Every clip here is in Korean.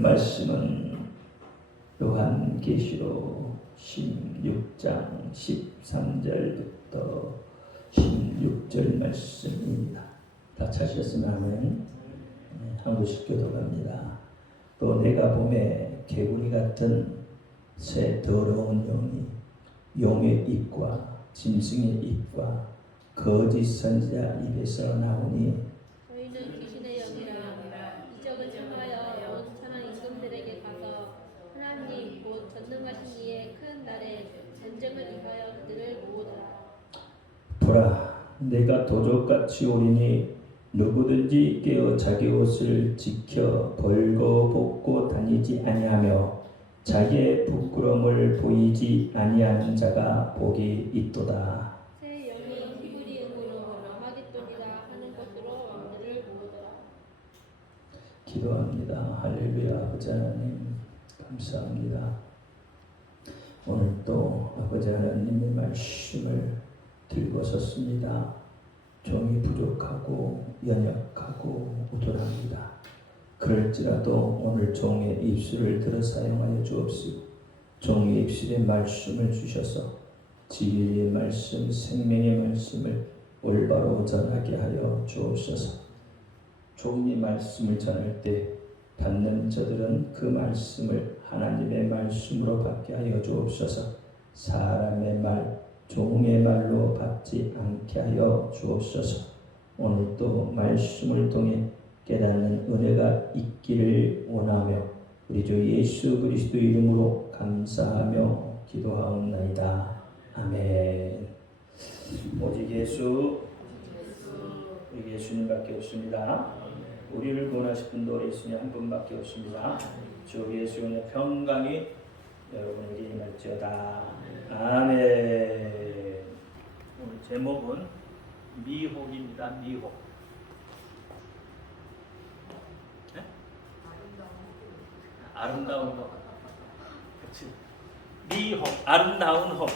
말씀은 요한계시록 16장 13절부터 16절 말씀입니다. 다 찾으셨으면 아멘. 한 구씩 교독합니다. 또 내가 보매 개구리 같은 새 더러운 영이 용의 입과 짐승의 입과 거짓 선지자 입에서 나오니 저희는 귀신의 영이라 이적을 청하여 온 천한 임금들에게 가서 하나님 곧 전능하신 이의 큰 날에 전쟁을 위하여 그들을 모으더라. 보라, 내가 도적같이 오리니 누구든지 깨어 자기 옷을 지켜 벌거벗고 다니지 아니하며 자기의 부끄러움을 보이지 아니하는 자가 복이 있도다. 새 영이 히브리 이름으로 아마겟돈이라 하는 것으로 왕들을 모으더라. 기도합니다. 할렐루야. 아버지 하나님 감사합니다. 오늘 또 아버지 하나님의 말씀을 들고 섰습니다. 종이 부족하고 연약하고 우돌합니다. 그럴지라도 오늘 종의 입술을 들어 사용하여 주옵시고 종의 입술에 말씀을 주셔서 진리의 말씀, 생명의 말씀을 올바로 전하게 하여 주옵소서. 종이 말씀을 전할 때 받는 저들은 그 말씀을 하나님의 말씀으로 받게 하여 주옵소서. 사람의 말, 종의 말로 받지 않게 하여 주옵소서. 오늘도 말씀을 통해 깨닫는 은혜가 있기를 원하며 우리 주 예수 그리스도 이름으로 감사하며 기도하옵나이다. 아멘. 오직 예수, 우리 예수님밖에 없습니다. 우리를 구원하실 분도 예수님 한 분밖에 없습니다. 주 예수님의 평강이 여러분에게 임할지어다. 아멘. 오늘 제목은 미혹입니다. 미혹. 네? 아름다운 혹. 그렇지. 미혹, 아름다운 혹.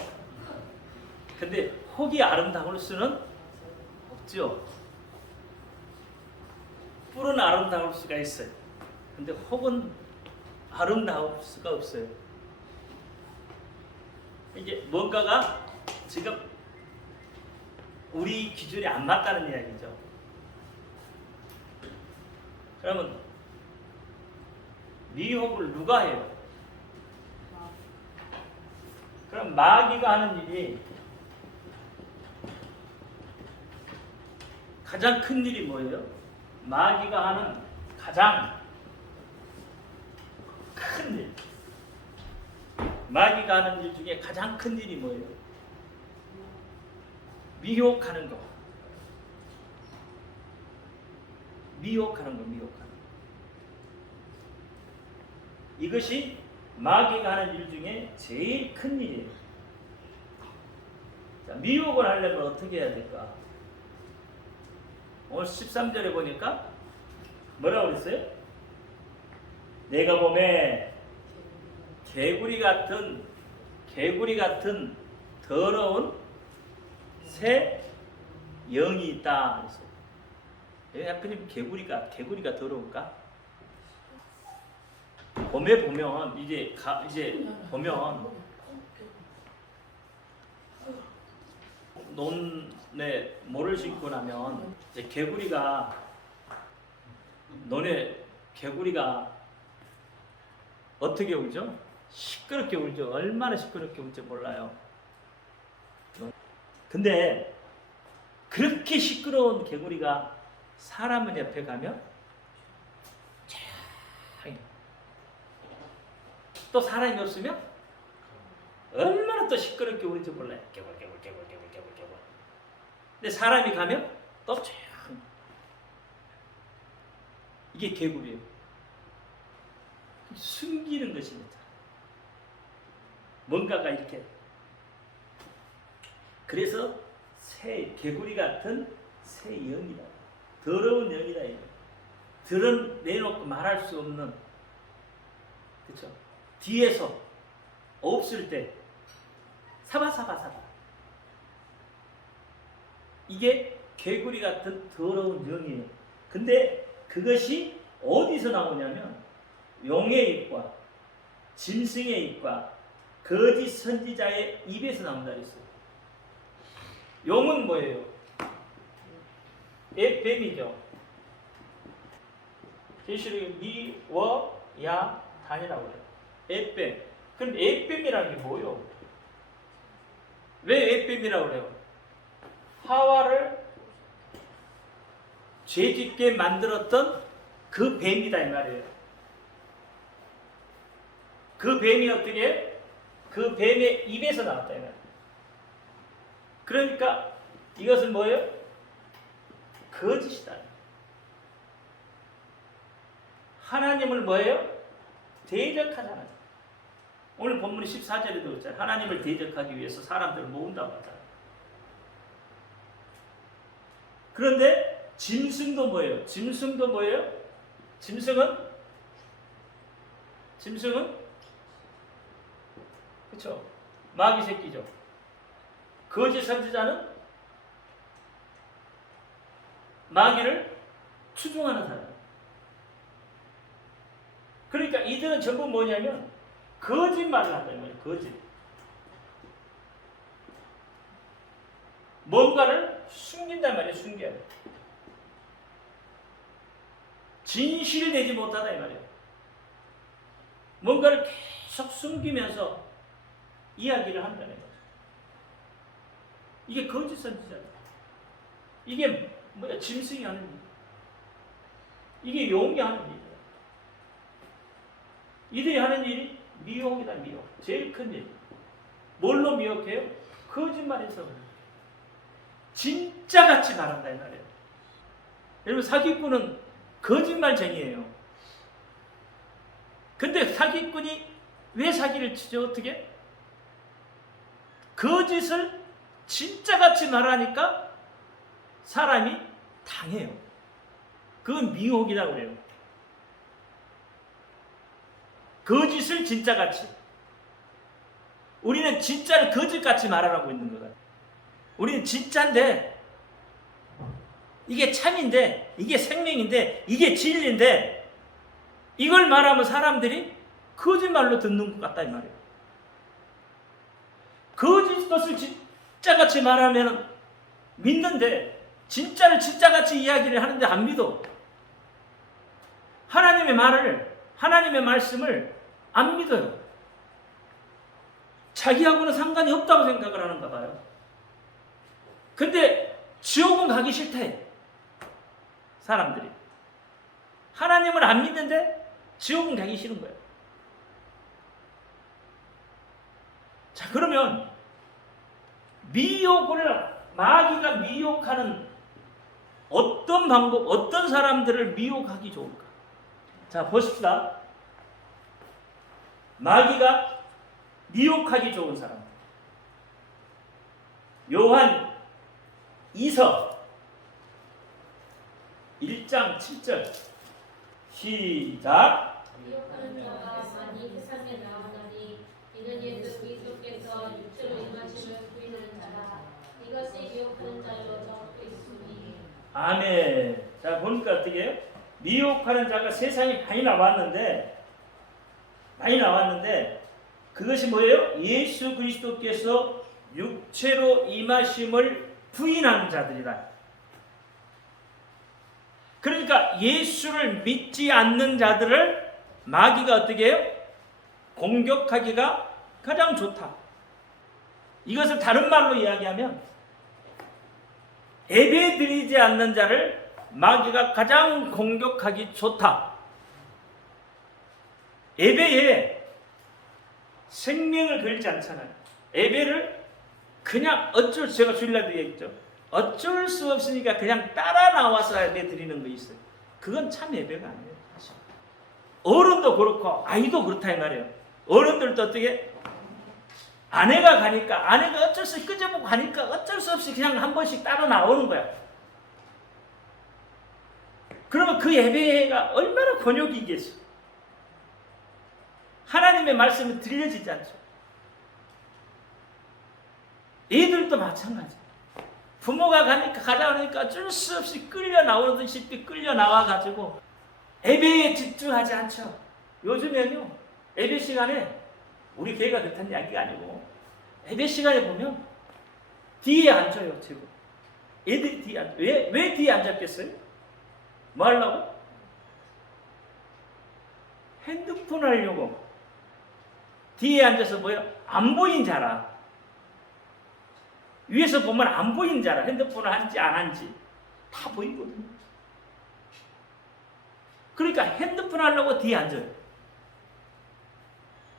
근데 혹이 아름다울 수는 없죠. 뿔은 아름다울 수가 있어요. 근데 혹은 아름다울 수가 없어요. 이게 뭔가가 지금 우리 기준이 안 맞다는 이야기죠. 그러면 미혹을 누가 해요? 그럼 마귀가 하는 일이 가장 큰 일이 뭐예요? 마귀가 하는 가장 큰 일, 마귀가 하는 일 중에 가장 큰 일이 뭐예요? 미혹하는 거. 미혹하는 거. 이것이 마귀가 하는 일 중에 제일 큰 일이에요. 자, 미혹을 하려면 어떻게 해야 될까? 오늘 13절에 보니까 뭐라고 그랬어요? 내가 보매 개구리 같은 더러운 새 영이 있다. 그랬어요. 왜 하필이면 개구리가 더러울까? 봄에 보면 이제 보면 논에 모를 심고 나면 이제 논에 개구리가 어떻게 울죠? 시끄럽게 울죠. 얼마나 시끄럽게 울지 몰라요. 근데 그렇게 시끄러운 개구리가 사람 옆에 가면 조용히. 또 사람이 없으면 얼마나 또 시끄럽게 울지 몰라요. 개굴. 근데 사람이 가면 또 조용히. 이게 개구리예요. 숨기는 것입니다. 뭔가가 이렇게. 그래서 개구리 같은 새 영이다. 더러운 영이다. 드러내놓고 말할 수 없는, 그렇죠? 뒤에서 없을 때 사바. 이게 개구리 같은 더러운 영이에요. 근데 그것이 어디서 나오냐면 용의 입과 짐승의 입과 거짓 선지자의 입에서 나온다 그랬어요. 용은 뭐예요? 뱀이죠. 제시를 미워야 단이라고 해요. 뱀. 그럼 뱀이라는 게 뭐예요? 왜 뱀이라고 그래요? 하와를 죄짓게 만들었던 그 뱀이다 이 말이에요. 그 뱀이 어떻게 해요? 그 뱀의 입에서 나왔다 이 말이에요. 그러니까 이것은 뭐예요? 거짓이다. 하나님을 뭐예요? 대적하잖아요. 오늘 본문이 14절에도 그렇잖아요. 하나님을 대적하기 위해서 사람들을 모은다고 하잖아요. 그런데 짐승도 뭐예요? 짐승도 뭐예요? 짐승은 그렇죠. 마귀 새끼죠. 거짓 선지자는 마귀를 추종하는 사람. 그러니까 이들은 전부 뭐냐면 거짓말을 한다는 거예요. 거짓. 뭔가를 숨긴단 말이에요. 숨겨야 돼. 진실이 되지 못하다 이 말이에요. 뭔가를 계속 숨기면서 이야기를 한다는 거죠. 이게 거짓 선지자다. 이게 뭐야? 짐승이 하는 일. 이게 용이 하는 일이야. 이들이 하는 일이 미혹이다. 미혹. 제일 큰 일. 뭘로 미혹해요? 거짓말에서. 진짜같이 말한다 이 말이에요. 여러분 사기꾼은 거짓말쟁이에요. 근데 사기꾼이 왜 사기를 치죠? 어떻게? 거짓을 진짜같이 말하니까 사람이 당해요. 그건 미혹이라고 그래요. 거짓을 진짜같이. 우리는 진짜를 거짓같이 말하라고 있는 거다. 우리는 진짜인데 이게 참인데 이게 생명인데 이게 진리인데 이걸 말하면 사람들이 거짓말로 듣는 것 같다 이 말이에요. 거짓 것을 진짜같이 말하면 믿는데 진짜를 진짜같이 이야기를 하는데 안 믿어. 하나님의 말을 하나님의 말씀을 안 믿어요. 자기하고는 상관이 없다고 생각을 하는가 봐요. 근데 지옥은 가기 싫대. 사람들이. 하나님을 안 믿는데 지옥은 가기 싫은 거예요. 자, 그러면 마귀가 미혹하는 어떤 방법, 어떤 사람들을 미혹하기 좋을까? 자, 보십시다. 마귀가 미혹하기 좋은 사람. 요한 2서 1장 7절 시작. 미혹하는 자가 많이 세상에 나오나니 이는 예수 그리스도께서 육체로 임하심을 부인하는 자라. 이것이 미혹하는 자로 적혀 있으니. 아멘. 자, 보니까 어떻게 해요? 미혹하는 자가 세상에 많이 나왔는데 그것이 뭐예요? 예수 그리스도께서 육체로 임하심을 부인하는 자들이다. 그러니까 예수를 믿지 않는 자들을 마귀가 어떻게 해요? 공격하기가 가장 좋다. 이것을 다른 말로 이야기하면 예배드리지 않는 자를 마귀가 가장 공격하기 좋다. 예배에 생명을 걸지 않잖아요. 예배를 그냥 제가 주일날도 얘기했죠. 어쩔 수 없으니까 그냥 따라 나와서 예배 드리는 거 있어요. 그건 참 예배가 아니에요. 사실. 어른도 그렇고 아이도 그렇다 이 말이에요. 어른들도 어떻게 아내가 가니까 아내가 어쩔 수 없이 끄집고 가니까 어쩔 수 없이 그냥 한 번씩 따라 나오는 거야. 그러면 그 예배가 얼마나 곤욕이겠어. 하나님의 말씀이 들려지지 않죠. 애들도 마찬가지. 부모가 가자 하니까 어쩔 수 없이 끌려 나오듯이 끌려 나와가지고 예배에 집중하지 않죠. 요즘에는요, 예배 시간에, 우리 교회가 그렇다는 이야기가 아니고, 예배 시간에 보면 뒤에 앉아요, 지금. 애들이 뒤에 앉아. 왜 뒤에 앉았겠어요? 뭐 하려고? 핸드폰 하려고. 뒤에 앉아서 뭐야? 안 보인 자라. 위에서 보면 안 보인 자라. 핸드폰을 한지 안 한지 다 보이거든요. 그러니까 핸드폰 하려고 뒤에 앉아요.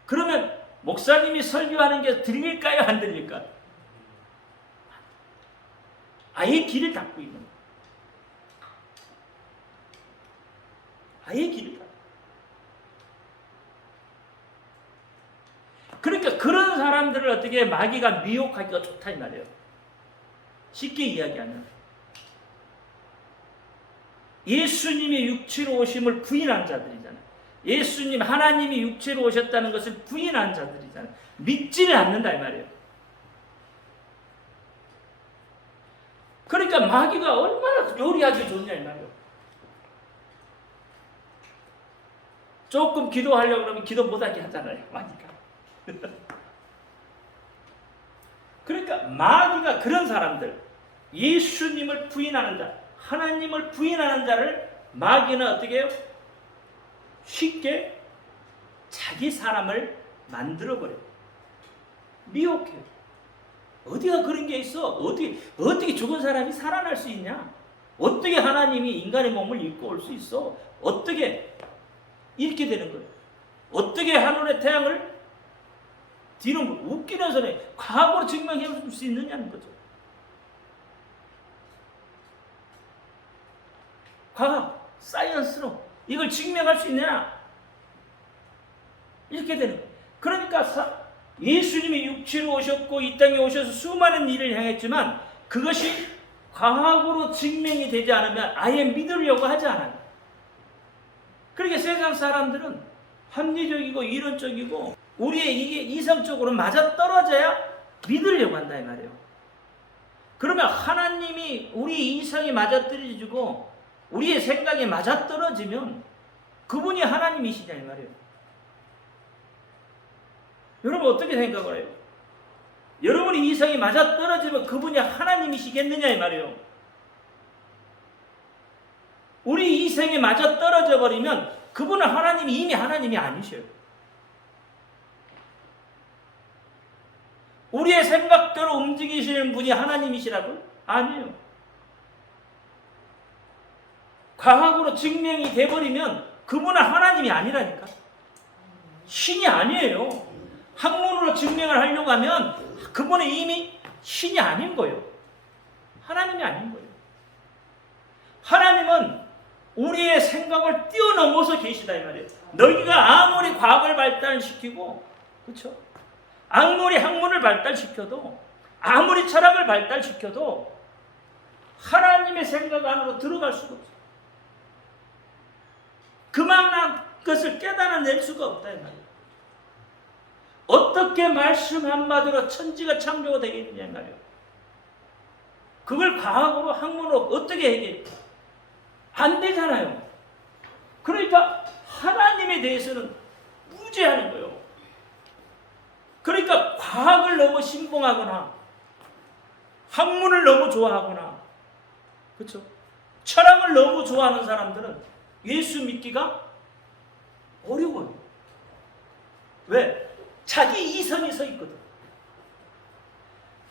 그러면 목사님이 설교하는 게 들릴까요? 안 들릴까요? 아예 길을 닫고 있는 거예요. 아예 길을 닫고. 그러니까 그런 사람들을 어떻게 마귀가 미혹하기가 좋다 이 말이에요. 쉽게 이야기하면 예수님이 육체로 오심을 부인한 자들이잖아요. 예수님 하나님이 육체로 오셨다는 것을 부인한 자들이잖아요. 믿지를 않는다 이 말이에요. 그러니까 마귀가 얼마나 요리하기 좋냐 이 말이에요. 조금 기도하려고 그러면 기도 못하게 하잖아요, 마귀가. 그러니까 마귀가 그런 사람들, 예수님을 부인하는 자, 하나님을 부인하는 자를 마귀는 어떻게 해요? 쉽게 자기 사람을 만들어버려요. 미혹해요. 어디가 그런 게 있어? 어떻게 죽은 사람이 살아날 수 있냐? 어떻게 하나님이 인간의 몸을 입고 올 수 있어? 어떻게 이렇게 되는 거예요? 어떻게 하늘의 태양을 뒤로 웃기는 소리, 과거로 증명해 줄 수 있느냐는 거죠. 과학, 사이언스로 이걸 증명할 수 있느냐? 이렇게 되는 거예요. 그러니까 예수님이 육체로 오셨고 이 땅에 오셔서 수많은 일을 행했지만 그것이 과학으로 증명이 되지 않으면 아예 믿으려고 하지 않아요. 그러니까 세상 사람들은 합리적이고 이론적이고 우리의 이게 이성적으로 맞아떨어져야 믿으려고 한다 이 말이에요. 그러면 하나님이 우리 이성이 맞아떨어지고 우리의 생각이 맞아떨어지면 그분이 하나님이시냐 이 말이에요. 여러분 어떻게 생각을 해요? 여러분이 이성이 맞아떨어지면 그분이 하나님이시겠느냐 이 말이에요. 우리 이성이 맞아떨어져 버리면 그분은 하나님이 이미 하나님이 아니셔요. 우리의 생각대로 움직이시는 분이 하나님이시라고요? 아니에요. 과학으로 증명이 돼버리면 그분은 하나님이 아니라니까. 신이 아니에요. 학문으로 증명을 하려고 하면 그분은 이미 신이 아닌 거예요. 하나님이 아닌 거예요. 하나님은 우리의 생각을 뛰어넘어서 계시다 이 말이에요. 너희가 아무리 과학을 발달시키고 그렇죠? 아무리 학문을 발달시켜도 아무리 철학을 발달시켜도 하나님의 생각 안으로 들어갈 수가 없어요. 그만한 것을 깨달아낼 수가 없다 이 말이에요. 어떻게 말씀 한마디로 천지가 창조가 되겠느냐 이 말이에요. 그걸 과학으로 학문으로 어떻게 해결해? 안 되잖아요. 그러니까 하나님에 대해서는 무죄하는 거예요. 그러니까 과학을 너무 신봉하거나 학문을 너무 좋아하거나 그렇죠? 철학을 너무 좋아하는 사람들은 예수 믿기가 어려워요. 왜? 자기 이성이 서 있거든.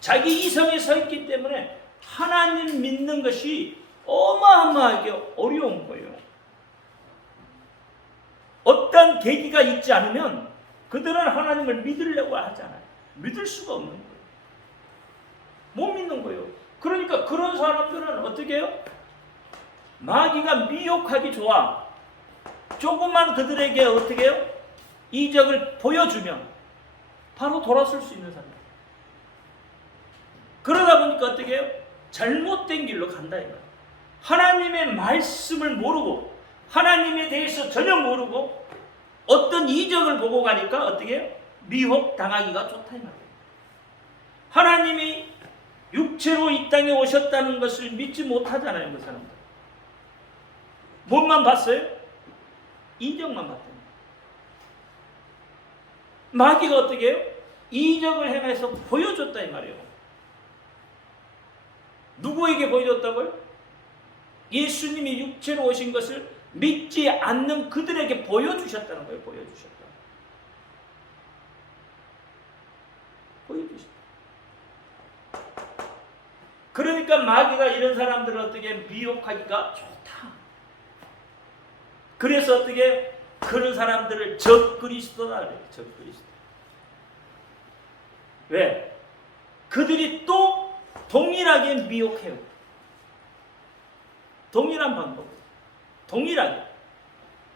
자기 이성이 서 있기 때문에 하나님 믿는 것이 어마어마하게 어려운 거예요. 어떤 계기가 있지 않으면 그들은 하나님을 믿으려고 하잖아요. 믿을 수가 없는 거예요. 못 믿는 거예요. 그러니까 그런 사람들은 어떻게 해요? 마귀가 미혹하기 좋아. 조금만 그들에게 어떻게 해요? 이적을 보여주면 바로 돌아설 수 있는 사람. 그러다 보니까 어떻게 해요? 잘못된 길로 간다 이거예요. 하나님의 말씀을 모르고 하나님에 대해서 전혀 모르고 어떤 이적을 보고 가니까 어떻게 해요? 미혹 당하기가 좋다 이 말이에요. 하나님이 육체로 이 땅에 오셨다는 것을 믿지 못하잖아요, 그 사람들. 뭔만 봤어요? 이적만 봤다. 마귀가 어떻게 해요? 이적을 행해서 보여줬다 이 말이에요. 누구에게 보여줬다고요? 예수님이 육체로 오신 것을 믿지 않는 그들에게 보여주셨다는 거예요. 보여주셨다. 보여주셨다. 그러니까 마귀가 이런 사람들을 어떻게 미혹하기가 좋다. 그래서 어떻게 그런 사람들을 적그리스도다 그래요. 적그리스도. 왜? 그들이 또 동일하게 미혹해요. 동일한 방법. 동일하게.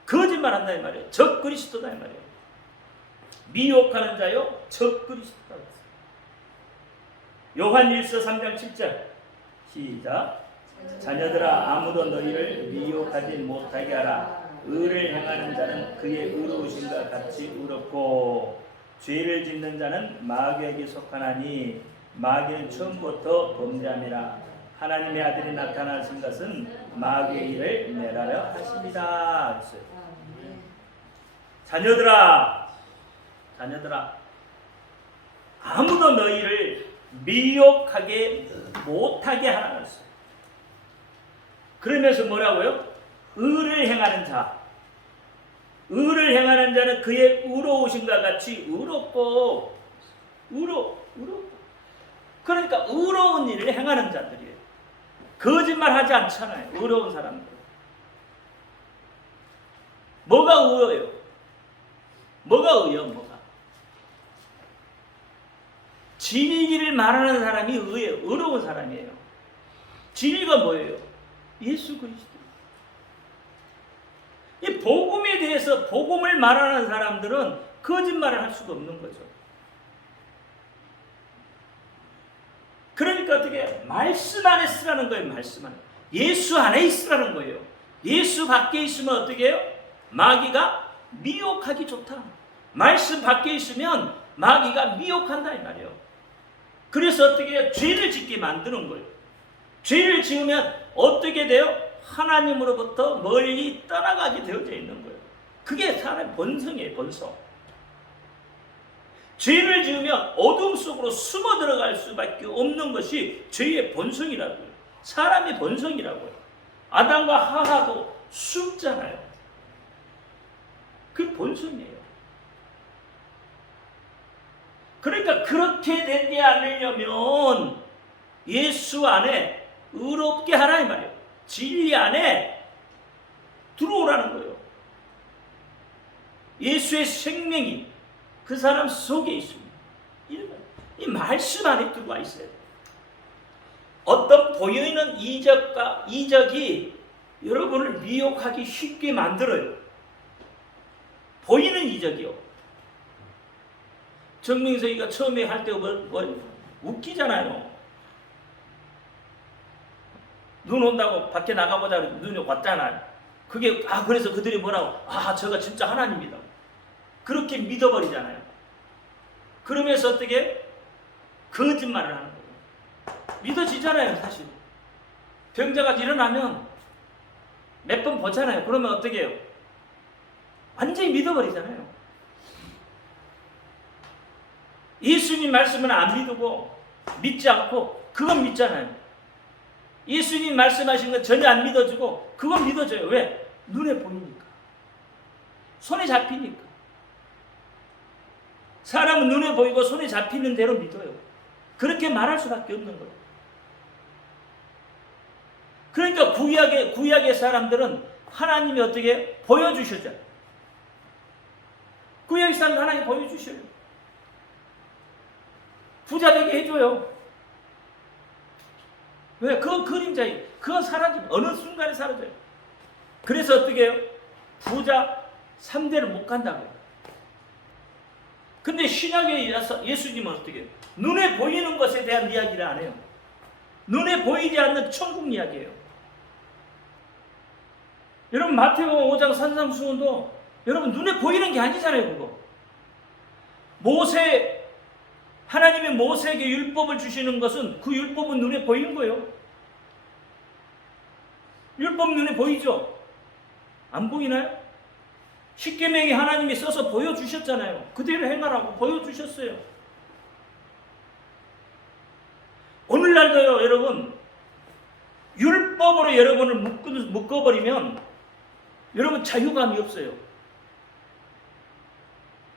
거짓말한다 이 말이에요. 적그리스도다 이 말이에요. 미혹하는 자요 적그리스도다. 요한 1서 3장 7절 시작. 자녀들아 아무도 너희를 미혹하지 못하게 하라. 의를 행하는 자는 그의 의로우심과 같이 의롭고 죄를 짓는 자는 마귀에게 속하나니 마귀는 처음부터 범죄함이라. 하나님의 아들이 나타나신 것은 마귀의 일을 멸하려 하십니다. 자녀들아 아무도 너희를 미혹하게 못하게 하라 했어요. 그러면서 뭐라고요? 의를 행하는 자. 의를 행하는 자는 그의 의로우심과 같이 의롭고 그러니까 의로운 일을 행하는 자들이에요. 거짓말하지 않잖아요. 의로운 사람들. 뭐가 의로워요? 뭐가 의로워? 진리를 말하는 사람이 의예요. 의로운 사람이에요. 진리가 뭐예요? 예수 그리스도. 이 복음에 대해서 복음을 말하는 사람들은 거짓말을 할 수가 없는 거죠. 그러니까 어떻게 말씀 안에 쓰라는 거예요. 말씀 안에. 예수 안에 있으라는 거예요. 예수 밖에 있으면 어떻게 해요? 마귀가 미혹하기 좋다. 말씀 밖에 있으면 마귀가 미혹한다 이 말이에요. 그래서 어떻게 해요? 죄를 짓게 만드는 거예요. 죄를 지으면 어떻게 돼요? 하나님으로부터 멀리 떠나가게 되어져 있는 거예요. 그게 사람의 본성이에요. 본성. 죄를 지으면 어둠 속으로 숨어 들어갈 수밖에 없는 것이 죄의 본성이라고요. 사람의 본성이라고요. 아담과 하와도 숨잖아요. 그 본성이에요. 그러니까 그렇게 되지 않으려면 예수 안에 의롭게 하라 이 말이에요. 진리 안에 들어오라는 거예요. 예수의 생명이 그 사람 속에 있습니다. 이 말씀 안에 들어와 있어요. 어떤 보이는 이적이 여러분을 미혹하기 쉽게 만들어요. 보이는 이적이요. 정명석이가 처음에 할 때 웃기잖아요. 눈 온다고 밖에 나가보자 눈이 왔잖아요. 그게 그래서 그들이 뭐라고 저가 진짜 하나님이다. 그렇게 믿어버리잖아요. 그러면서 어떻게 거짓말을 하는 거예요. 믿어지잖아요. 사실 병자가 일어나면 몇 번 보잖아요. 그러면 어떻게 해요? 완전히 믿어버리잖아요. 예수님 말씀은 안 믿고 믿지 않고 그건 믿잖아요. 예수님 말씀하신 건 전혀 안 믿어지고 그건 믿어져요. 왜? 눈에 보이니까. 손에 잡히니까. 사람은 눈에 보이고 손에 잡히는 대로 믿어요. 그렇게 말할 수밖에 없는 거예요. 그러니까 구약의 사람들은 하나님이 어떻게 보여주셨죠. 구약의 사람들 하나님이 보여주셔요. 부자 되게 해줘요. 왜? 그건 그림자예요. 그건 사라지면 어느 순간에 사라져요. 그래서 어떻게 해요? 부자 3대를 못 간다고요. 근데 신약에 예수님은 어떻게 해요? 눈에 보이는 것에 대한 이야기를 안 해요. 눈에 보이지 않는 천국 이야기예요. 여러분 마태복음 5장 산상수훈도 여러분 눈에 보이는 게 아니잖아요. 그거. 하나님이 모세에게 율법을 주시는 것은 그 율법은 눈에 보이는 거예요. 율법 눈에 보이죠? 안 보이나요? 십계명이 하나님이 써서 보여주셨잖아요. 그대로 행하라고 보여주셨어요. 오늘날도요, 여러분, 율법으로 여러분을 묶어버리면 여러분 자유감이 없어요.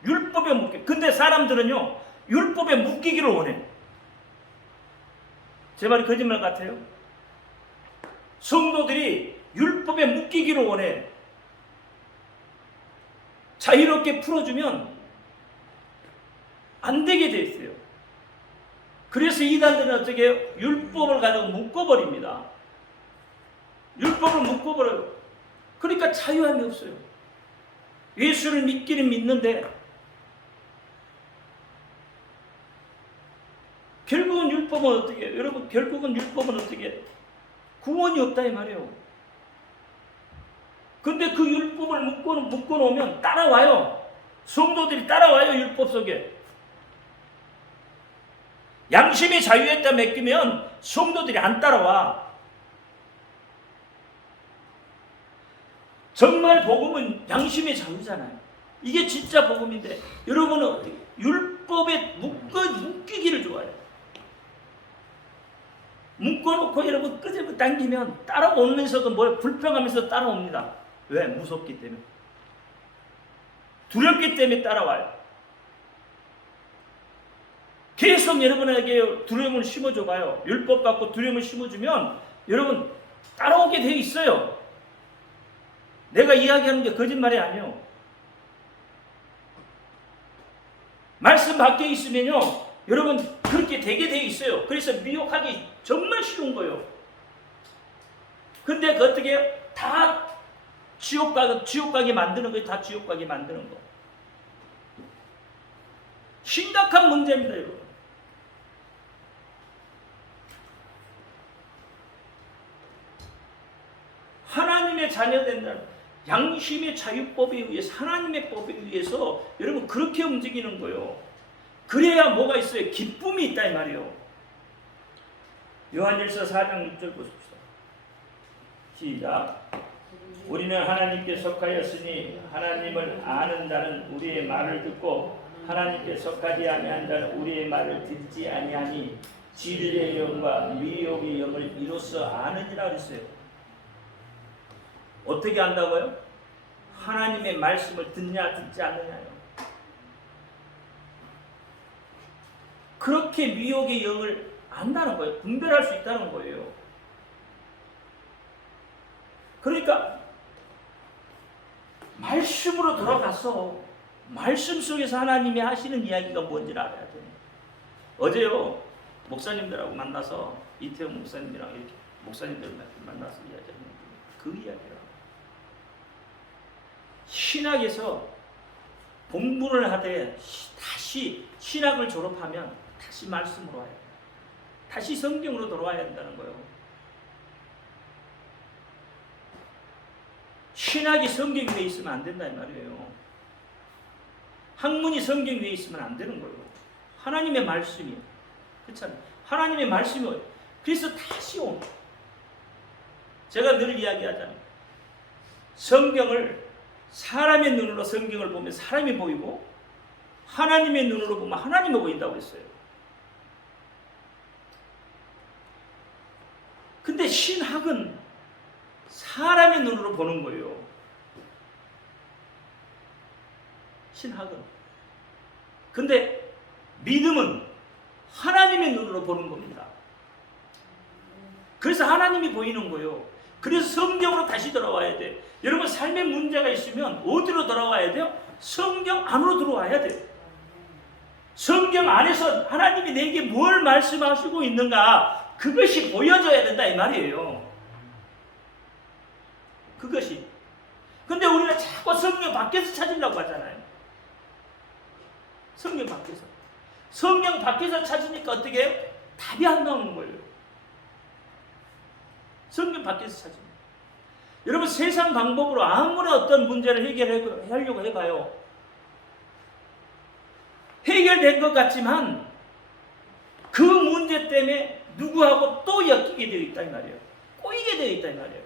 율법에 근데 사람들은요, 율법에 묶이기를 원해. 제 말이 거짓말 같아요? 성도들이 율법에 묶이기를 원해. 자유롭게 풀어주면 안 되게 돼 있어요. 그래서 이단들은 어떻게 해요? 율법을 가지고 묶어버립니다. 율법을 묶어버려요. 그러니까 자유함이 없어요. 예수를 믿기는 믿는데 결국은 율법은 어떻게 해요? 여러분, 결국은 율법은 어떻게 해요? 구원이 없다 이 말이에요. 근데 그 율법을 묶어놓으면 따라와요. 성도들이 따라와요. 율법 속에. 양심의 자유에다 맡기면 성도들이 안 따라와. 정말 복음은 양심의 자유잖아요. 이게 진짜 복음인데 여러분은 어떻게 율법에 묶이기를 좋아해요. 묶어놓고 여러분 끄집어 당기면 따라오면서도 뭘 불평하면서 따라옵니다. 왜? 무섭기 때문에. 두렵기 때문에 따라와요. 계속 여러분에게 두려움을 심어줘봐요. 율법 갖고 두려움을 심어주면 여러분 따라오게 돼 있어요. 내가 이야기하는 게 거짓말이 아니에요. 말씀 밖에 있으면요, 여러분 그렇게 되게 돼 있어요. 그래서 미혹하기 정말 쉬운 거예요. 근데 그 어떻게 해요? 다 지옥 가게 만드는 거예요. 다 지옥 가게 만드는 거. 심각한 문제입니다, 여러분. 하나님의 자녀 된다는 양심의 자유법에 의해서, 하나님의 법에 의해서 여러분 그렇게 움직이는 거예요. 그래야 뭐가 있어요? 기쁨이 있다 이 말이에요. 요한일서 4장 6절 보십시오. 시작. 우리는 하나님께 속하였으니 하나님을 아는 자는 우리의 말을 듣고 하나님께 속하지 아니한 자는 우리의 말을 듣지 아니하니 진리의 영과 미혹의 영을 이로써 아느니라 그랬어요. 어떻게 안다고요? 하나님의 말씀을 듣냐 듣지 않느냐요. 그렇게 미혹의 영을 안다는 거예요. 분별할 수 있다는 거예요. 그러니까 말씀으로 돌아가서 말씀 속에서 하나님이 하시는 이야기가 뭔지를 알아야 돼요. 어제요 목사님들하고 만나서 이태영 목사님이랑 이렇게 목사님들 만나서 이야기하는 그 이야기라. 신학에서 공부를 하되 다시 신학을 졸업하면 다시 말씀으로 와요. 다시 성경으로 돌아와야 한다는 거예요. 신학이 성경 위에 있으면 안 된다 이 말이에요. 학문이 성경 위에 있으면 안 되는 거예요. 하나님의 말씀이에요. 그렇잖아요. 하나님의 말씀이 그래서 다시 오는. 제가 늘 이야기하잖아요. 성경을 사람의 눈으로 성경을 보면 사람이 보이고 하나님의 눈으로 보면 하나님이 보인다고 했어요. 근데 신학은 사람의 눈으로 보는 거예요. 신학은. 근데 믿음은 하나님의 눈으로 보는 겁니다. 그래서 하나님이 보이는 거예요. 그래서 성경으로 다시 돌아와야 돼. 여러분 삶의 문제가 있으면 어디로 돌아와야 돼요? 성경 안으로 들어와야 돼요. 성경 안에서 하나님이 내게 뭘 말씀하시고 있는가 그것이 보여져야 된다 이 말이에요. 그것이. 근데 우리는 자꾸 성경 밖에서 찾으려고 하잖아요. 성경 밖에서. 성경 밖에서 찾으니까 어떻게 해요? 답이 안 나오는 거예요. 성경 밖에서 찾으면. 여러분 세상 방법으로 아무리 어떤 문제를 해결하려고 해봐요. 해결된 것 같지만 그 문제 때문에 누구하고 또 엮이게 되어 있다 이 말이에요. 꼬이게 되어 있다 이 말이에요.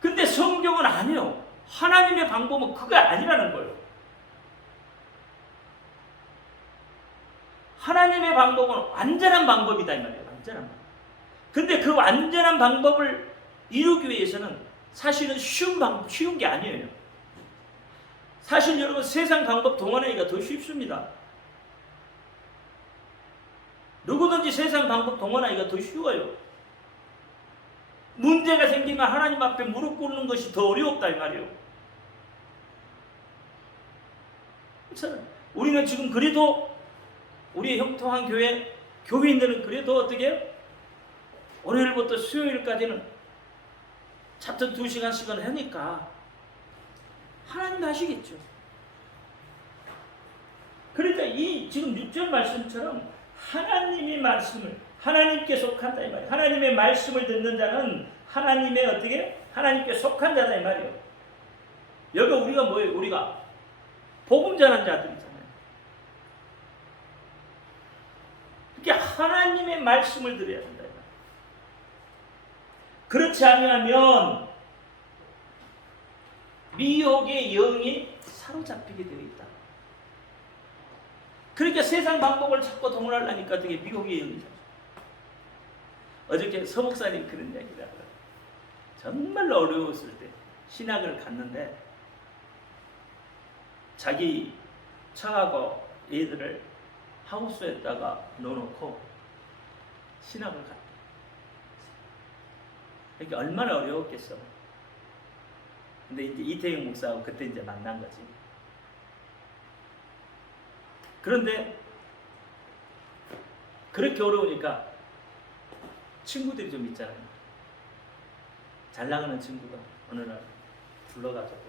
근데 성경은 아니에요. 하나님의 방법은 그거 아니라는 거예요. 하나님의 방법은 완전한 방법이다 이 말이에요. 완전한 방법. 근데 그 완전한 방법을 이루기 위해서는 사실은 쉬운 게 아니에요. 사실 여러분 세상 방법 동원하기가 더 쉽습니다. 누구든지 세상 방법 동원하기가 더 쉬워요. 문제가 생기면 하나님 앞에 무릎 꿇는 것이 더 어렵다 이 말이에요. 우리는 지금 그래도 우리 형통한 교회인들은 그래도 어떻게 해요? 월요일부터 수요일까지는 챕터 2시간씩은 하니까 하나님 하시겠죠. 그러니까 이 지금 6절 말씀처럼 하나님의 말씀을 하나님께 속한다 이 말이에요. 하나님의 말씀을 듣는 자는 하나님의 어떻게? 하나님께 속한 자다 이 말이에요. 여기 우리가 뭐예요? 우리가 복음 전한 자들이잖아요. 그러니까 하나님의 말씀을 들어야 된다. 그렇지 않으면 미혹의 영이 사로잡히게 되어 있다. 그러니까 세상 방법을 자꾸 동원하려니까 되게 미혹의 영이 잡혀. 어저께 서목사님 그런 이야기를 하더라고요. 정말 어려웠을 때 신학을 갔는데 자기 처하고 애들을 하우스에다가 넣어놓고 신학을 갔다. 그러니까 얼마나 어려웠겠어. 근데 이제 이태영 목사하고 그때 이제 만난 거지. 그런데 그렇게 어려우니까 친구들이 좀 있잖아요. 잘 나가는 친구가 어느 날 불러가지고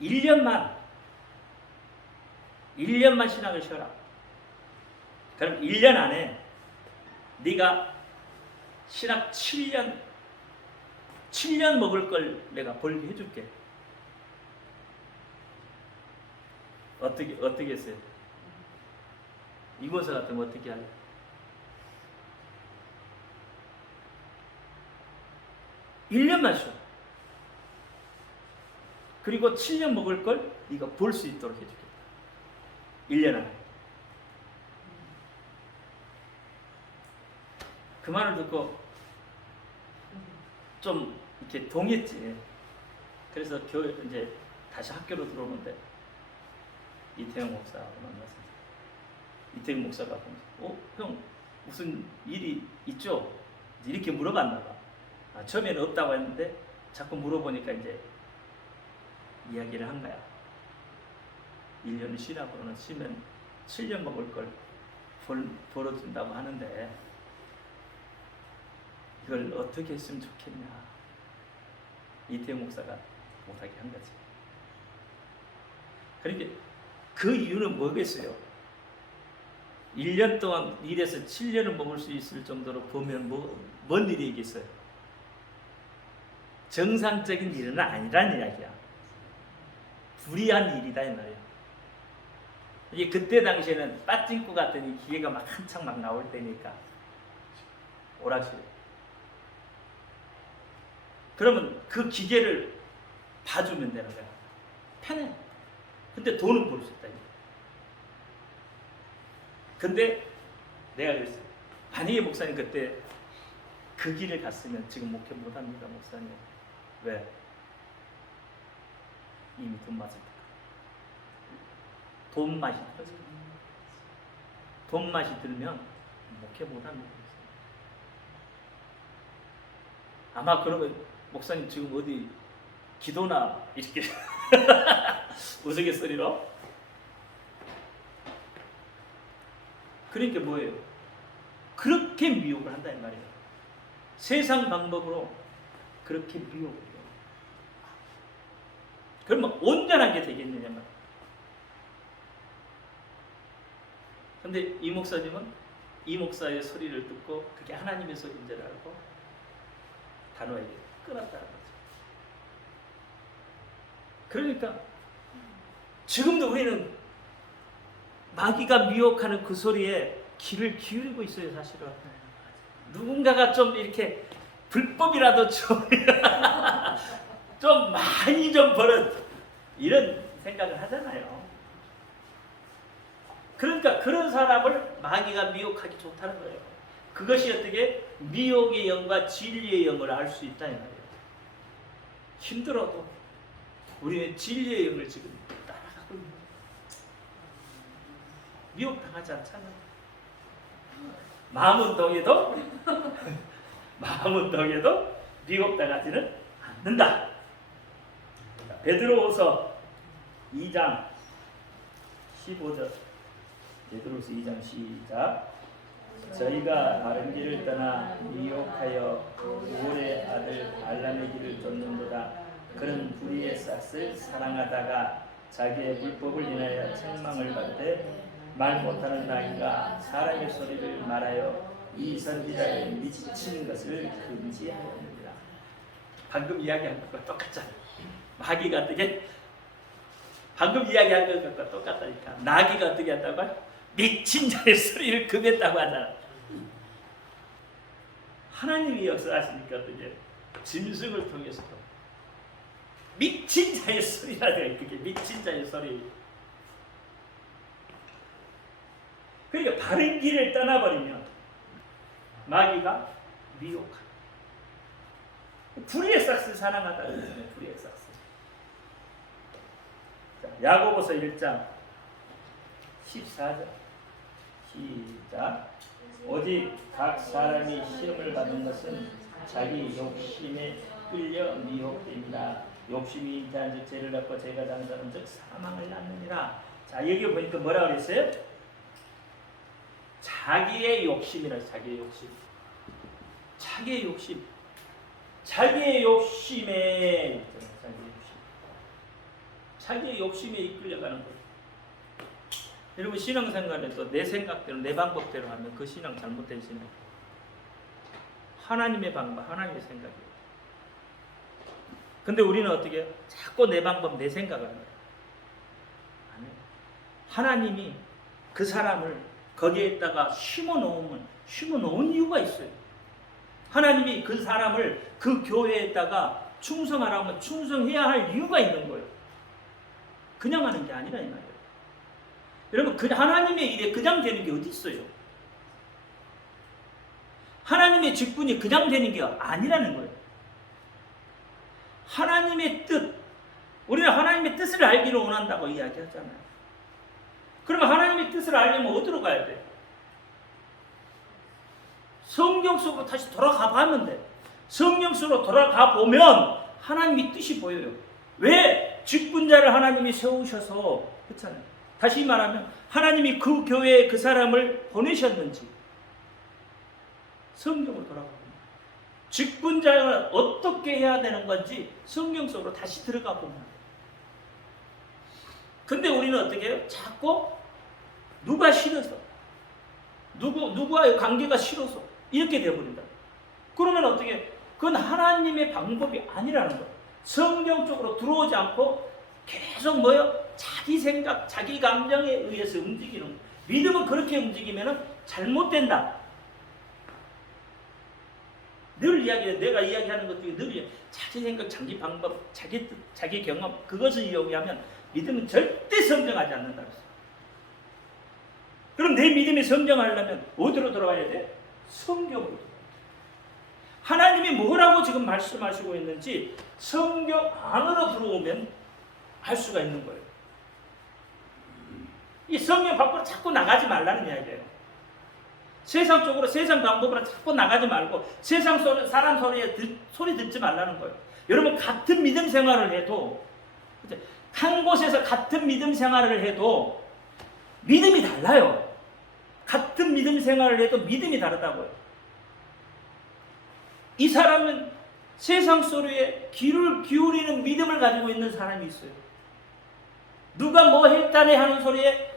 1년만 신학을 쉬어라. 그럼 1년 안에 네가 신학 7년 먹을 걸 내가 벌게 해줄게. 어떻게 했어요? 이모사 같으면 어떻게 할래? (1년만) 쉬어. 그리고 7년 먹을 걸 네가 볼 수 있도록 해주겠다. 1년 안에. 그 말을 듣고 좀 이렇게 동했지. 그래서 이제 다시 학교로 들어오는데 이태영 목사하고 만났어요. 이태영 목사가 보면서 형 무슨 일이 있죠? 이렇게 물어봤나 봐. 처음에는 없다고 했는데 자꾸 물어보니까 이제 이야기를 한 거야. 1년을 쉬라고는 쉬면 7년 먹을 걸 벌어준다고 하는데 이걸 어떻게 했으면 좋겠냐. 이태영 목사가 못하게 한 거지. 그러니까 그 이유는 뭐겠어요? 1년 동안 일해서 7년을 먹을 수 있을 정도로 보면 뭔 일이 있겠어요? 정상적인 일은 아니란 이야기야. 불이한 일이다 이 말이야. 이게 그때 당시에는 빠찡꾸 같더니 기계가 막 한창 막 나올 때니까 오락실. 그러면 그 기계를 봐주면 되는 거야. 편해. 근데 돈은 벌 수 있다. 근데 내가 그랬어. 만약에 목사님 그때 그 길을 갔으면 지금 목회 못합니다 목사님. 왜? 이미 돈 맛을 돈 맛이 들어서. 돈 맛이 들면 목회 못합니다. 아마 그러면 목사님 지금 어디 기도나 이렇게 우스갯소리로. 그러니까 뭐예요? 그렇게 미혹을 한다 이 말이에요. 세상 방법으로 그렇게 미혹을 해요. 그러면 온전한 게 되겠느냐 말이에요. 근데 이 목사님은 이 목사의 소리를 듣고 그게 하나님의 소리인 줄 알고 단호하게 끊었다는 거죠. 그러니까 지금도 우리는 마귀가 미혹하는 그 소리에 귀를 기울이고 있어요. 사실은 누군가가 좀 이렇게 불법이라도 좀 좀 많이 좀 벌어 이런 생각을 하잖아요. 그러니까 그런 사람을 마귀가 미혹하기 좋다는 거예요. 그것이 어떻게 미혹의 영과 진리의 영을 알 수 있다 이 말이에요. 힘들어도 우리는 진리의 영을 지금 따라가고 있는 거예요. 미혹당하지 않잖아요. 마음은 동해도 마음은 동해도 미혹당하지는 않는다. 베드로후서 2장 15절. 베드로후서 2장 시작. 저희가 바른 길을 떠나 미혹하여 우월의 아들 발람의 길을 쫓는도다. 그런 불의의 싹을 사랑하다가 자기의 불법을 인하여 책망을 받되 말 못하는 나이가 사람의 소리를 말하여 이 선지자를 미친 것을 금지하였느니라. 방금 이야기한 것과 똑같잖아요. 마귀가 어떻게 방금 이야기한 것과 똑같다니까. 나귀가 어떻게 한다고요? 미친 자의 소리를 금했다고 하잖아. 하나님이 역사하시니까 어떻게 짐승을 통해서도 미친 자의 소리라는 그게 미친 자의 소리. 그러니까 바른 길을 떠나버리면 마귀가 미혹하다. 불의의 싹을 사랑하다는 거예요. 불의의 싹을. 야고보서 1장 14절 시작. 오직 각 사람이 시험을 받는 것은 자기 욕심에 끌려 미혹됩니다. 욕심이 인자한 죄를 갖고 죄가 장사는 즉 사망을 낳느니라. 자, 여기 보니까 뭐라고 그랬어요? 자기의 욕심이라. 자기의 욕심. 자기의 욕심. 자기의 욕심에 자기의 욕심에 이끌려가는 거예요. 여러분 신앙생활에 또 내 생각대로 내 방법대로 하면 그 신앙 잘못된 신앙. 하나님의 방법, 하나님의 생각이에요. 근데 우리는 어떻게 해요? 자꾸 내 방법, 내 생각을 해요. 아니에요. 하나님이 그 사람을 거기에다가 심어놓은 이유가 있어요. 하나님이 그 사람을 그 교회에다가 충성하라면 충성해야 할 이유가 있는 거예요. 그냥 하는 게 아니라 이 말이에요. 여러분 그 하나님의 일에 그냥 되는 게 어디 있어요? 하나님의 직분이 그냥 되는 게 아니라는 거예요. 하나님의 뜻, 우리는 하나님의 뜻을 알기를 원한다고 이야기하잖아요. 그러면 하나님의 뜻을 알려면 어디로 가야 돼? 성경 속으로 다시 돌아가 보면 돼. 성경 속으로 돌아가 보면 하나님의 뜻이 보여요. 왜 직분자를 하나님이 세우셔서 그렇잖아요. 다시 말하면 하나님이 그 교회에 그 사람을 보내셨는지 성경으로 돌아가고 직분자가 어떻게 해야 되는 건지 성경 속으로 다시 들어가 보면 돼요. 근데 우리는 어떻게 해요? 자꾸 누가 싫어서 누구와의 관계가 싫어서 이렇게 되어버린다. 그러면 어떻게 그건 하나님의 방법이 아니라는 거예요. 성경 쪽으로 들어오지 않고 계속 뭐요? 자기 생각, 자기 감정에 의해서 움직이는 거예요. 믿음은 그렇게 움직이면 잘못된다. 늘 이야기해. 내가 이야기하는 것 중에 늘 자기 생각, 자기 방법, 자기 뜻, 자기 경험 그것을 이야기하면 믿음은 절대 성장하지 않는다. 그럼 내 믿음이 성장하려면 어디로 돌아가야 돼? 성경으로 돌아가야 돼. 하나님이 뭐라고 지금 말씀하시고 있는지 성경 안으로 들어오면 알 수가 있는 거예요. 이 성경 밖으로 자꾸 나가지 말라는 이야기예요. 세상 쪽으로 세상 방법으로 자꾸 나가지 말고 세상 소리, 사람 소리 듣지 말라는 거예요. 여러분 같은 믿음 생활을 해도 한 곳에서 같은 믿음 생활을 해도 믿음이 달라요. 같은 믿음 생활을 해도 믿음이 다르다고요. 이 사람은 세상 소리에 귀를 기울이는 믿음을 가지고 있는 사람이 있어요. 누가 뭐 했다네 하는 소리에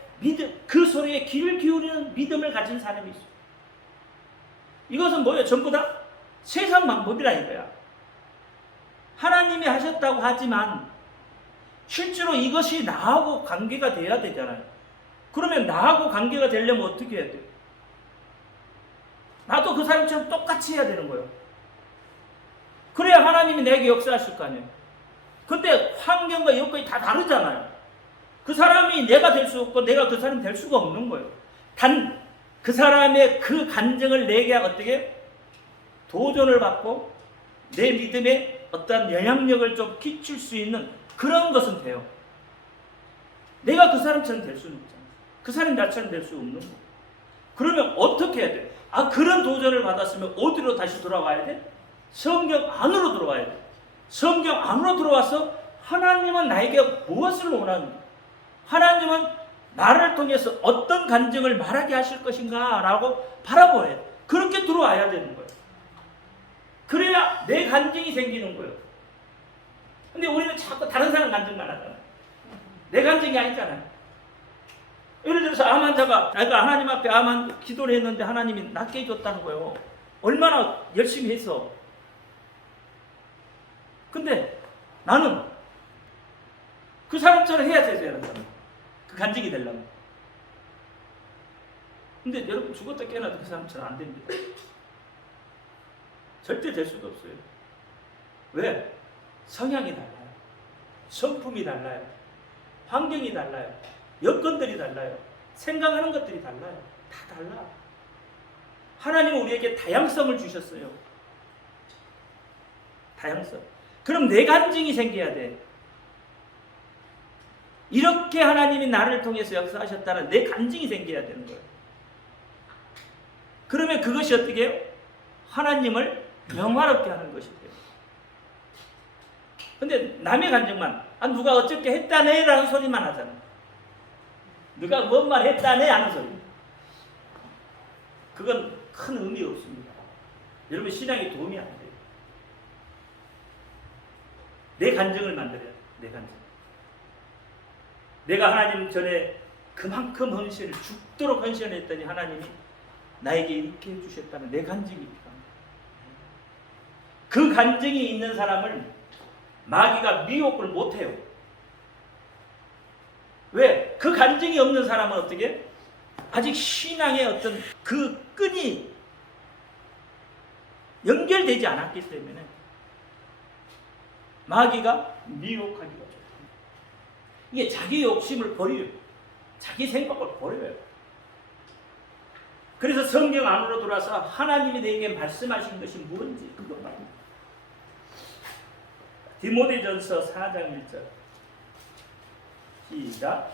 그 소리에 귀를 기울이는 믿음을 가진 사람이 있어요. 이것은 뭐예요? 전부 다 세상 방법이라 이거야. 하나님이 하셨다고 하지만 실제로 이것이 나하고 관계가 돼야 되잖아요. 그러면 나하고 관계가 되려면 어떻게 해야 돼요? 나도 그 사람처럼 똑같이 해야 되는 거예요. 그래야 하나님이 내게 역사하실 거 아니에요. 근데 환경과 여건이 다 다르잖아요. 그 사람이 내가 될 수 없고 내가 그 사람이 될 수가 없는 거예요. 단 그 사람의 그 감정을 내게 어떻게 도전을 받고 내 믿음에 어떤 영향력을 좀 끼칠 수 있는 그런 것은 돼요. 내가 그 사람처럼 될 수는 없잖아요. 그 사람이 나처럼 될 수 없는 거예요. 그러면 어떻게 해야 돼? 그런 도전을 받았으면 어디로 다시 돌아와야 돼? 성경 안으로 들어와야 돼. 성경 안으로 들어와서 하나님은 나에게 무엇을 원하는가? 하나님은 나를 통해서 어떤 간증을 말하게 하실 것인가? 라고 바라보아야 돼. 그렇게 들어와야 되는 거예요. 그래야 내 간증이 생기는 거예요. 근데 우리는 자꾸 다른 사람 간증만 하잖아요. 내 간증이 아니잖아요. 예를 들어서 암 환자가 하나님 앞에 암 기도를 했는데 하나님이 낫게 해줬다는 거예요. 얼마나 열심히 했어. 근데 나는 그 사람처럼 해야 되잖아요. 그 간증이 되려면. 근데 여러분 죽었다 깨어나도 그 사람처럼 안 됩니다. 절대 될 수가 없어요. 왜? 성향이 달라요. 성품이 달라요. 환경이 달라요. 여건들이 달라요. 생각하는 것들이 달라요. 다 달라. 하나님은 우리에게 다양성을 주셨어요. 다양성. 그럼 내 간증이 생겨야 돼. 이렇게 하나님이 나를 통해서 역사하셨다는 내 간증이 생겨야 되는 거예요. 그러면 그것이 어떻게 해요? 하나님을 영화롭게 하는 것이 돼요. 근데 남의 간증만 누가 어떻게 했다네 라는 소리만 하잖아. 누가 뭔 말 했다네 하는 소리. 그건 큰 의미 없습니다. 여러분 신앙에 도움이 안 돼요. 내 간증을 만들어야 돼. 내 간증. 내가 하나님 전에 그만큼 헌신을 죽도록 헌신했더니 하나님이 나에게 이렇게 해주셨다는 내 간증이 필요합니다. 그 간증이 있는 사람을 마귀가 미혹을 못해요. 왜? 그 간증이 없는 사람은 어떻게? 아직 신앙의 어떤 그 끈이 연결되지 않았기 때문에 마귀가 미혹하기가 좋다. 이게 자기 욕심을 버려요. 자기 생각을 버려요. 그래서 성경 안으로 들어와서 하나님이 내게 말씀하신 것이 무엇인지 그것 말입니다. 디모데전서 4장 1절 시작.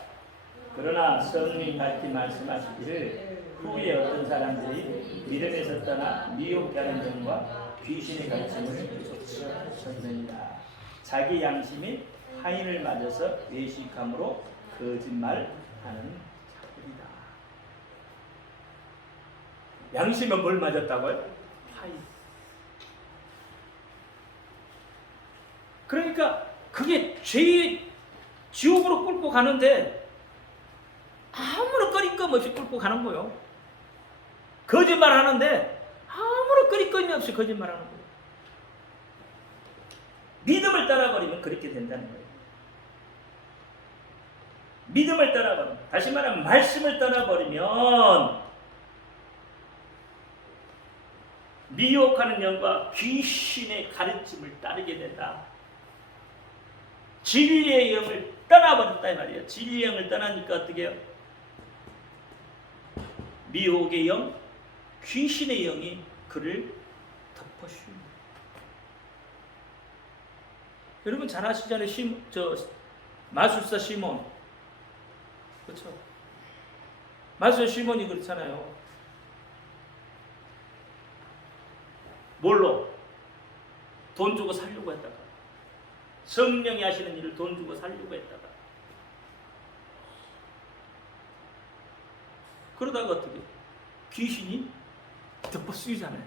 그러나 성령 밝히 말씀하시기를 후에 어떤 사람들이 믿음에서 떠나 미혹게 하는 영과 귀신의 가르침을 쫓으셨느니라. 자기 양심이 하인을 맞아서 외식함으로 거짓말하는 자들이다. 양심은 뭘 맞았다고요? 하인. 그러니까 그게 죄의 지옥으로 끌고 가는데 아무런 꺼리낌 없이 끌고 가는 거예요. 거짓말 하는데 아무런 꺼리낌이 없이 거짓말 하는 거예요. 믿음을 떠나버리면 그렇게 된다는 거예요. 믿음을 떠나버리면, 다시 말하면 말씀을 떠나버리면 미혹하는 영과 귀신의 가르침을 따르게 된다. 진리의 영을 떠나버렸다 이 말이에요. 진리의 영을 떠나니까 어떻게 해요? 미혹의 영, 귀신의 영이 그를 덮어씌웁니다. 여러분 잘 아시잖아요. 마술사 시몬. 그렇죠? 마술사 시몬이 그렇잖아요. 뭘로? 돈 주고 살려고 했다가. 성령이 하시는 일을 돈 주고 살려고 했다가. 그러다가 어떻게? 귀신이 덮어쓰이잖아요.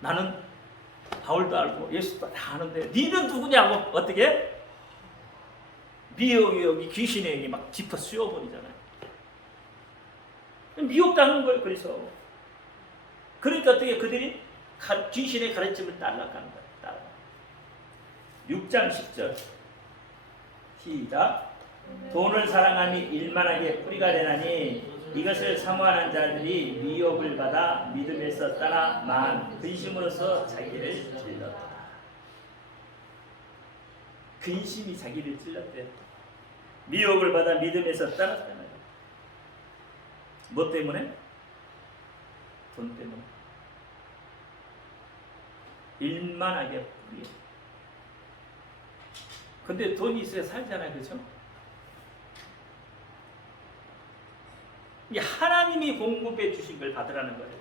나는 바울도 알고 예수도 다 아는데 니는 누구냐고 어떻게? 미혹의 영이 귀신의 영이 막 짚어 씌워버리잖아요. 미혹당한 거예요. 그러니까 어떻게 그들이 귀신의 가르침을 따라가는 거예요. 6장 10절 시작. 돈을 사랑함이 일만하게 뿌리가 되나니 이것을 사모하는 자들이 미혹을 받아 믿음에서 떠나 만 근심으로써 자기를 질렀다. 근심이 자기를 찔렀대요. 미혹을 받아 믿음에서 떠났잖아요. 뭐 때문에? 돈 때문에. 일만하게 부리에. 근데 돈이 있어야 살잖아요. 그죠? 이게 하나님이 공급해 주신 걸 받으라는 거예요.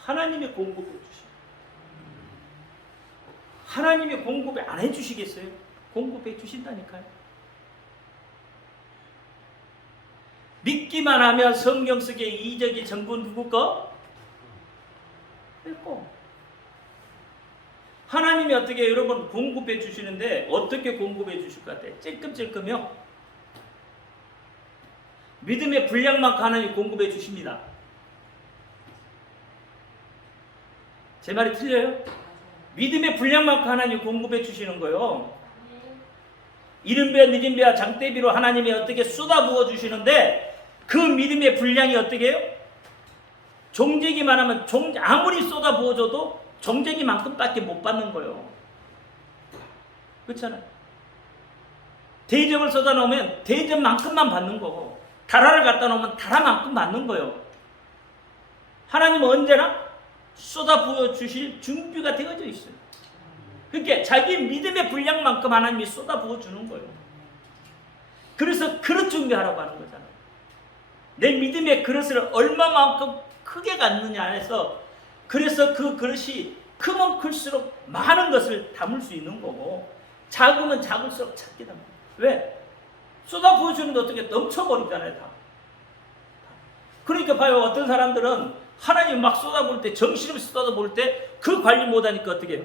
하나님이 공급해 주신. 하나님이 공급을 안 해주시겠어요? 공급해 주신다니까요. 믿기만 하면 성경 속의 이적이 전부 누구 거? 뺏고. 하나님이 어떻게 여러분 공급해 주시는데 어떻게 공급해 주실 것 같아요? 찔끔찔끔요. 믿음의 분량만큼 하나님이 공급해 주십니다. 제 말이 틀려요? 믿음의 분량만큼 하나님이 공급해 주시는 거예요. 이른배 늦은배와 장대비로 하나님이 어떻게 쏟아부어 주시는데 그 믿음의 분량이 어떻게 해요? 종재기만 하면 아무리 쏟아부어줘도 종재기만큼밖에 못 받는 거예요. 그렇잖아요. 대접을 쏟아 놓으면 대접만큼만 받는 거고 다라를 갖다 놓으면 다라만큼 받는 거예요. 하나님은 언제나 쏟아부어 주실 준비가 되어져 있어요. 그러니까 자기 믿음의 분량만큼 하나님이 쏟아부어 주는 거예요. 그래서 그릇 준비하라고 하는 거잖아요. 내 믿음의 그릇을 얼마만큼 크게 갖느냐 해서 그래서 그 그릇이 크면 클수록 많은 것을 담을 수 있는 거고 작으면 작을수록 작게 담는 거예요. 왜? 쏟아부어 주는데 어떻게 넘쳐버리잖아요. 다. 그러니까 봐요. 어떤 사람들은 하나님 막 쏟아부을 때 정신없이 쏟아부을 때 그 관리 못하니까 어떻게 해요?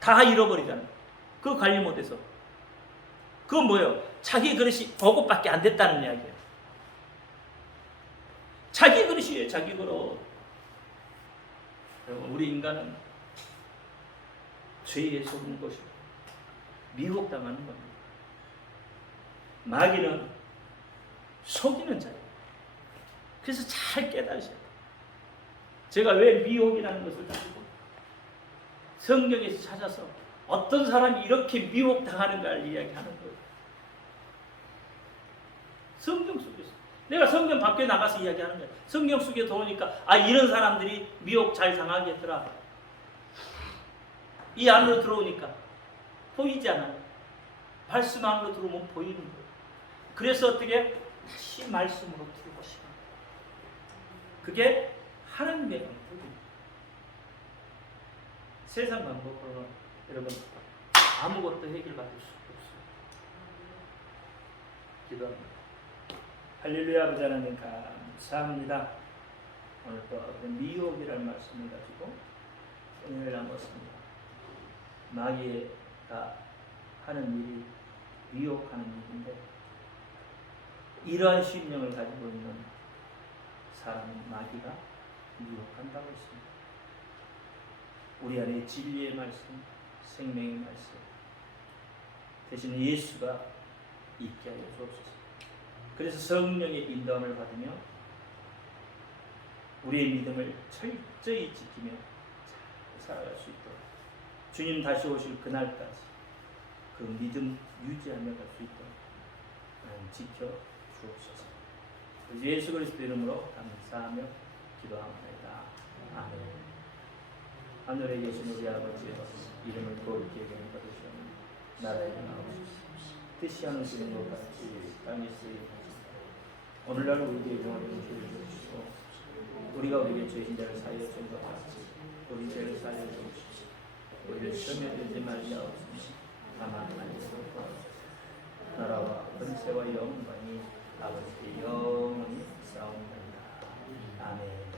다 잃어버리잖아요. 그 관리 못해서. 그건 뭐예요? 자기 그릇이 그것밖에 안 됐다는 이야기예요. 자기 그릇이에요. 자기 그릇. 여러분 우리 인간은 죄에 속는 것이고 미혹당하는 겁니다. 마귀는 속이는 자예요. 그래서 잘 깨달으셔야 돼요. 제가 왜 미혹이라는 것을 가지고 성경에서 찾아서 어떤 사람이 이렇게 미혹당하는가를 이야기하는 거예요. 성경 속에서. 내가 성경 밖에 나가서 이야기하는 거예요. 성경 속에 들어오니까 이런 사람들이 미혹 잘 당하겠더라. 이 안으로 들어오니까 보이지 않아요. 말씀 안으로 들어오면 보이는 거예요. 그래서 어떻게 다시 말씀으로 들고 싶어요. 그게 하나님의 방법입니다. 세상 방법으로는 여러분 아무것도 해결받을 수 없어요. 기도합니다. 할렐루야. 아버지 하나님 감사합니다. 오늘 또 미혹이라는 말씀을 가지고 은혜를 나눴습니다. 마귀가 하는 일이 미혹하는 일인데 이러한 심령을 가지고 있는 사람은 마귀가 미혹한다고 했습니다. 우리 안에 진리의 말씀, 생명의 말씀 대신 예수가 있게 하여 주옵소서. 그래서 성령의 인도함을 받으며 우리의 믿음을 철저히 지키며 잘 살아갈 수 있도록 주님 다시 오실 그날까지 그 믿음 유지하며 갈 수 있도록 지켜 주옵소서. 예수 그리스도 이름으로 감사하며 기도합니다. 아멘. 하늘에 계신 우리 아버지의 이름을 거룩히 여김받으시오니 나라의 나옵시옵소서. 뜻이 하늘에서 것 같이 땅에서 이루어지시오니 오늘날 우리에게 영원히 주시옵소서. 우리가 우리에게 죄진 자를 사하여 준 것 같이 우리 죄를 사하여 주옵소서. 우리를 시험에 들지 말게 하옵소서. 다만 하나님께서 나라와 권세와 영광이 아버지께 영원히 싸움나이다. 아멘.